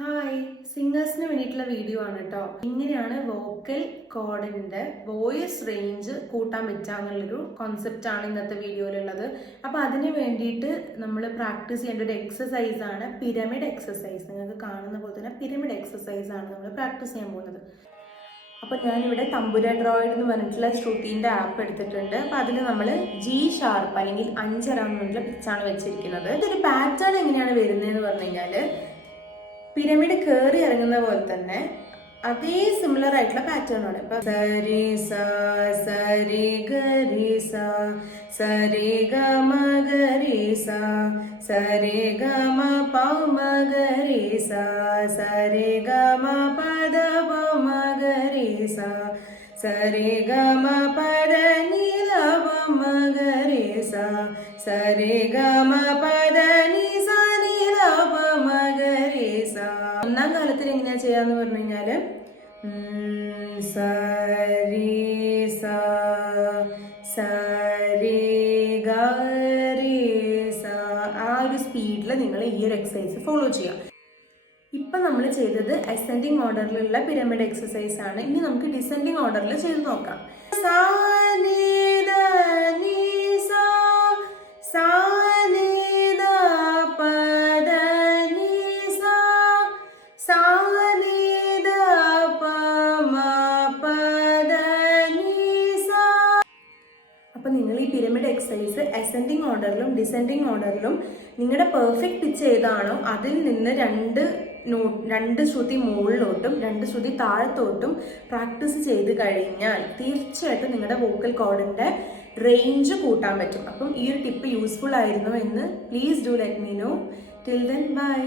Hi, സിംഗേഴ്സിന് വേണ്ടിയിട്ടുള്ള video ആണ് കേട്ടോ. ഇങ്ങനെയാണ് വോക്കൽ കോഡിന്റെ വോയിസ് റേഞ്ച് കൂട്ടാൻ പറ്റാന്നുള്ളൊരു കോൺസെപ്റ്റ് ആണ് ഇന്നത്തെ വീഡിയോയിലുള്ളത്. അപ്പോൾ അതിന് വേണ്ടിയിട്ട് നമ്മൾ പ്രാക്ടീസ് ചെയ്യേണ്ട ഒരു എക്സസൈസ് ആണ് പിരമിഡ് എക്സസൈസ്. നിങ്ങൾക്ക് കാണുന്ന പോലെ തന്നെ പിരമിഡ് എക്സസൈസ് ആണ് നമ്മൾ പ്രാക്ടീസ് ചെയ്യാൻ പോകുന്നത്. അപ്പോൾ ഞാനിവിടെ തമ്പുര ഡ്രോയിഡ് എന്ന് പറഞ്ഞിട്ടുള്ള ശ്രുതിൻ്റെ ആപ്പ് എടുത്തിട്ടുണ്ട്. അപ്പോൾ അതിൽ നമ്മൾ G# അല്ലെങ്കിൽ 5 റൗണ്ടിലുള്ള പിച്ചാണ് വെച്ചിരിക്കുന്നത്. ഇതൊരു പാറ്റേൺ എങ്ങനെയാണ് വരുന്നതെന്ന് പറഞ്ഞു കഴിഞ്ഞാൽ പിരമിഡ് കയറി ഇറങ്ങുന്ന പോലെ തന്നെ അതേ സിമിലർ ആയിട്ടുള്ള പാറ്റേൺ ആണ്. ഇപ്പൊ സരി സ സരി ഗരി സ സരി ഗ മ ഗരി സ സരി ഗ മ പ മ ഗരി സ സരി ഗ മ പദ പ മ ഗരി സ സരി ഗ മ പദ നി ല പ മ ഗരി സ സരി ഗ മ പദ നി സ നി ല പ മ ഗരി സ. ഒന്നാം കാലത്തിൽ എങ്ങനെയാ ചെയ്യാന്ന് പറഞ്ഞു കഴിഞ്ഞാല് സരി സ സരി ഗരി സ ആ ഒരു സ്പീഡിൽ നിങ്ങൾ ഈ ഒരു എക്സസൈസ് ഫോളോ ചെയ്യാം. ഇപ്പൊ നമ്മൾ ചെയ്തത് അസെൻഡിങ് ഓർഡറിലുള്ള പിരമിഡ് എക്സസൈസ് ആണ്. ഇനി നമുക്ക് ഡിസെൻഡിങ് ഓർഡറിൽ ചെയ്ത് നോക്കാം. സാ നി ദ നി സ സാ നി ദ പ ദ നി സ സാ നി ദ പ മ പ ദ നി സ. അപ്പൊ നിങ്ങൾ ഈ പിരമിഡ് എക്സസൈസ് അസെൻഡിങ് ഓർഡറിലും ഡിസെൻഡിങ് ഓർഡറിലും നിങ്ങളുടെ പെർഫെക്റ്റ് പിച്ച് ഏതാണോ അതിൽ നിന്ന് രണ്ട് ശ്രുതി മുകളിലോട്ടും 2 ശ്രുതി താഴത്തോട്ടും പ്രാക്ടീസ് ചെയ്ത് കഴിഞ്ഞാൽ തീർച്ചയായിട്ടും നിങ്ങളുടെ വോക്കൽ കോഡിന്റെ റേഞ്ച് കൂട്ടാൻ പറ്റും. അപ്പം ഈ ഒരു ടിപ്പ് യൂസ്ഫുൾ ആയിരുന്നു എന്ന് please do let me know. Till then by.